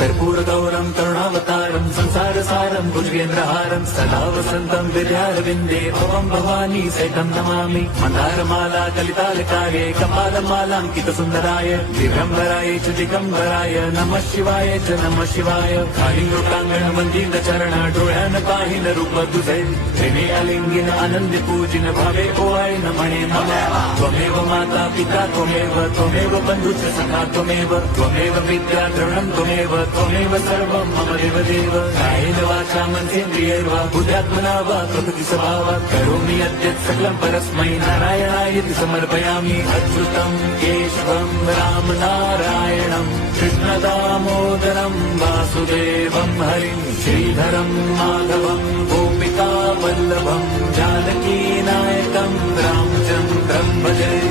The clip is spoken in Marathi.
कर्पूरगौरं करुणावतारं संसारसारं भुजगेन्द्रहारं सदा वसन्तं विद्यारविन्दे भवं भवानी सहितं नमामि। मन्दारमाला कलितालकारे कपालमालाङ्कितसुन्दराय दिगम्बराय च दिगम्बराय नमः शिवाय च नमः शिवाय। कालिंगोटांगण मंदिर चरण डोळ्यान पाहिन रूप तुझे प्रेमे अलिंगिन आनंद पूजिन भावे ओवाय न म्हणे नमः। त्वमेव माता पिता त्वमेव बंधुश्च सखा त्वमेव विद्या द्रवणं त्वमेव सर्वं मम देवदेव। कायेन वाचा मनसेन्द्रियैर्वा बुद्ध्यात्मना वा प्रकृति स्वभावात् करोमि यद्यत् सकलं परस्मै नारायणायति समर्पयामि। अच्युतं केशवं राम नारायणं कृष्णदामोदरं वासुदेवं हरिं श्रीधरं माधवं गोपिका वल्लभं जानकी नायकं रामचन्द्रं भजे।